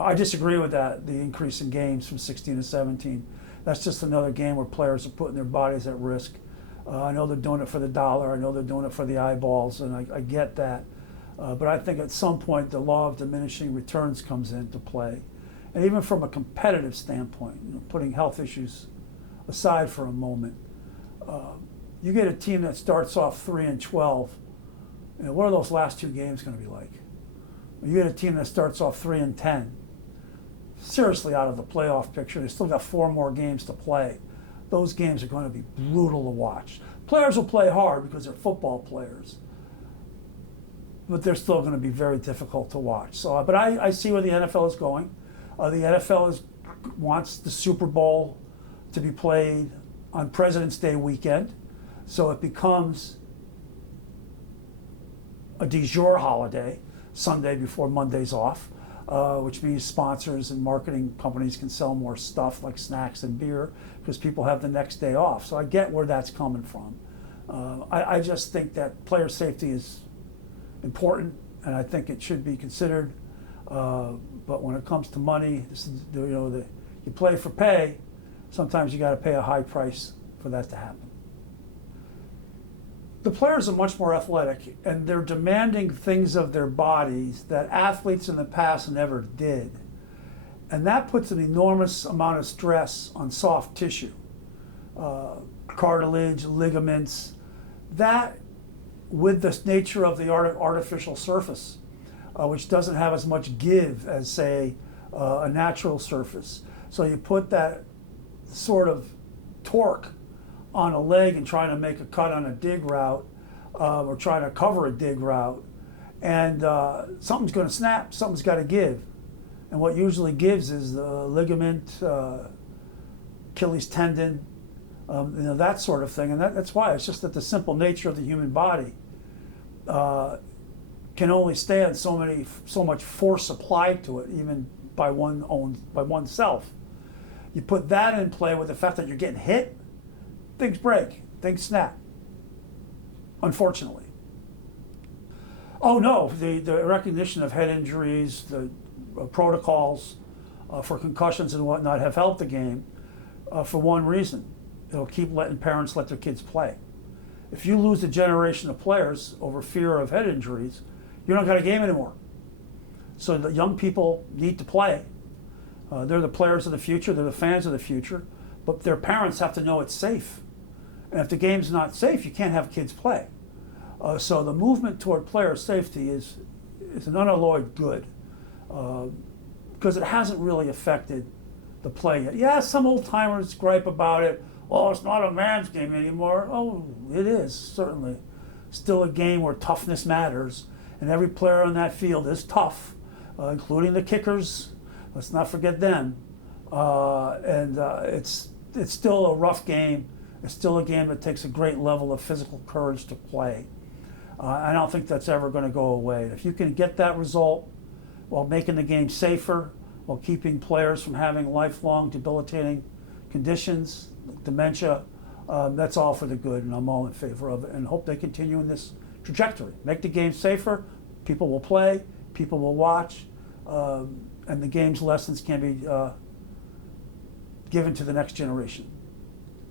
I disagree with that, the increase in games from 16 to 17. That's just another game where players are putting their bodies at risk. I know they're doing it for the dollar. I know they're doing it for the eyeballs, and I get that. But I think at some point the law of diminishing returns comes into play. And even from a competitive standpoint, putting health issues aside for a moment, you get a team that starts off 3-12. What are those last two games going to be like? You get a team that starts off 3-10. Seriously out of the playoff picture. They still got 4 more games to play. Those games are going to be brutal to watch. Players will play hard because they're football players, but they're still going to be very difficult to watch. So, but I see where the NFL is going. The NFL wants the Super Bowl to be played on President's Day weekend, so it becomes a de jour holiday, Sunday before Monday's off, which means sponsors and marketing companies can sell more stuff like snacks and beer because people have the next day off. So I get where that's coming from. I just think that player safety is important, and I think it should be considered. But when it comes to money, you play for pay. Sometimes you got to pay a high price for that to happen. The players are much more athletic, and they're demanding things of their bodies that athletes in the past never did. And that puts an enormous amount of stress on soft tissue, cartilage, ligaments. That, with the nature of the artificial surface, which doesn't have as much give as, say, a natural surface. So you put that sort of torque on a leg and trying to make a cut on a dig route, or trying to cover a dig route, and something's going to snap, something's got to give. And what usually gives is the ligament, Achilles tendon, that sort of thing. And that's why it's just that the simple nature of the human body can only stand so much force applied to it, even by oneself. You put that in play with the fact that you're getting hit, things break, things snap, unfortunately. Oh no, the recognition of head injuries, the protocols for concussions and whatnot have helped the game for one reason. It'll keep letting parents let their kids play. If you lose a generation of players over fear of head injuries, you don't got a game anymore. So the young people need to play. They're the players of the future, they're the fans of the future, but their parents have to know it's safe. And if the game's not safe, you can't have kids play. So the movement toward player safety is an unalloyed good, because it hasn't really affected the play yet. Yeah, some old timers gripe about it. Oh, it's not a man's game anymore. Oh, it is, certainly. Still a game where toughness matters, and every player on that field is tough, including the kickers. Let's not forget them. It's still a rough game. It's still a game that takes a great level of physical courage to play. I don't think that's ever going to go away. If you can get that result while making the game safer, while keeping players from having lifelong debilitating conditions, like dementia, that's all for the good, and I'm all in favor of it, and hope they continue in this trajectory. Make the game safer, people will play, people will watch, and the game's lessons can be given to the next generation.